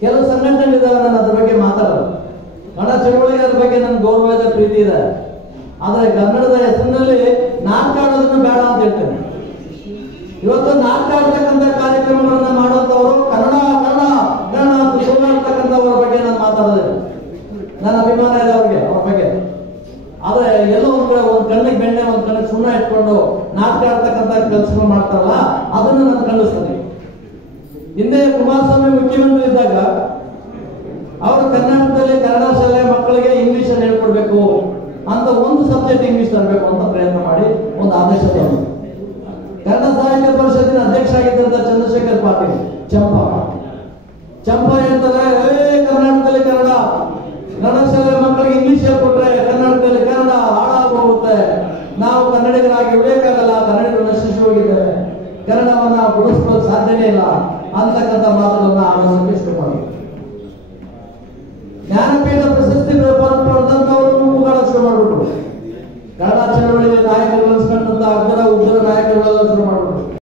ಕೆಲವು ಸಂಘಟನೆಗಳಿದ್ದಾವೆ, ನಾನು ಅದ್ರ ಬಗ್ಗೆ ಮಾತಾಡೋದು. ಕನ್ನಡ ಚಳವಳಿಗೆ ಅದ್ರ ಬಗ್ಗೆ ನನ್ಗೆ ಗೌರವ ಇದೆ, ಪ್ರೀತಿ ಇದೆ. ಆದರೆ ಕನ್ನಡದ ಹೆಸರಿನಲ್ಲಿ ನಾಟಕ ಆಡೋದನ್ನು ಬೇಡ ಅಂತ ಹೇಳ್ತೇನೆ. ಇವತ್ತು ನಾಟಕ ಆಡ್ತಕ್ಕಂಥ ಕಾರ್ಯಕ್ರಮಗಳನ್ನ ಮಾಡುವಂತವರು ಕನ್ನಡ ಕನ್ನಡ ಕನ್ನಡ ಅಂತ ಸುಳ್ಳು ಬಗ್ಗೆ ನಾನು ಮಾತಾಡೋದಿಲ್ಲ. ನನ್ನ ಅಭಿಮಾನ ಇದೆ ಅವ್ರಿಗೆ, ಅವ್ರ ಬಗ್ಗೆ. ಆದ್ರೆ ಎಲ್ಲೋ ಒಂದ್ ಕಡೆ ಒಂದ್ ಕಣ್ಣಿಗೆ ಬೆಣ್ಣೆ, ಒಂದ್ ಕಣ್ಣಿಗೆ ಸುಣ್ಣ ಇಟ್ಕೊಂಡು ನಾಟಕ ಆಡ್ತಕ್ಕಂಥ ಕೆಲಸಗಳು ಮಾಡ್ತಾರಲ್ಲ, ಅದನ್ನು ನಾನು ಖಂಡಿಸ್ತೇನೆ. ಹಿಂದೆ ಕುಮಾರಸ್ವಾಮಿ ಮುಖ್ಯಮಂತ್ರಿ ಇದ್ದಾಗ ಅವರು ಕರ್ನಾಟಕದಲ್ಲಿ ಕನ್ನಡ ಶಾಲೆ ಮಕ್ಕಳಿಗೆ ಇಂಗ್ಲಿಷ್ ಅನ್ನು ಹೇಳ್ಕೊಡ್ಬೇಕು ಅಂತ ಒಂದು ಸಬ್ಜೆಕ್ಟ್ ಇಂಗ್ಲಿಷ್ ತರಬೇಕು ಅಂತ ಪ್ರಯತ್ನ ಮಾಡಿ ಒಂದು ಆದೇಶ ತಂದರು. ಕನ್ನಡ ಸಾಹಿತ್ಯ ಪರಿಷತ್ತಿನ ಅಧ್ಯಕ್ಷ ಆಗಿದ್ದಂತ ಚಂದ್ರಶೇಖರ್ ಪಾಟೀಲ್ ಚಂಪಾ ಹೇಳ್ತಾರೆ, ಕರ್ನಾಟಕದಲ್ಲಿ ಕನ್ನಡ ಶಾಲೆ ಮಕ್ಕಳಿಗೆ ಇಂಗ್ಲಿಷ್ ಹೇಳ್ಕೊಟ್ರೆ ಕರ್ನಾಟಕದಲ್ಲಿ ಕನ್ನಡ ಹಾಳಾಗೋಗುತ್ತೆ, ನಾವು ಕನ್ನಡಿಗರಾಗಿ ಉಳಿಯಕ್ಕಾಗಲ್ಲ, ಕನ್ನಡಿಗರು ನಶಿಸಿ ಹೋಗಿದ್ದೇವೆ, ಕನ್ನಡವನ್ನ ಉಳಿಸ್ಕೊಳ್ಳೋಕೆ ಸಾಧ್ಯನೇ ಇಲ್ಲ ಅಂತಕ್ಕಂಥ ಮಾತುಗಳನ್ನ ಆಡೋದಕ್ಕೆ ಶುರು ಮಾಡಿ ಜ್ಞಾನಪೀಠ ಪ್ರಶಸ್ತಿ ಪಡೆದಂತವರು ಕೂಗಾಡ ಶುರು ಮಾಡಿಬಿಟ್ರು. ಕನ್ನಡ ಚಳವಳಿಯಲ್ಲಿ ನಾಯಕರು ಅನ್ಸ್ಕೊಂಡಂತ ಅಗ್ರ ಉಗ್ರ ನಾಯಕರುಗಳೆಲ್ಲ ಶುರು ಮಾಡಿಬಿಟ್ರು.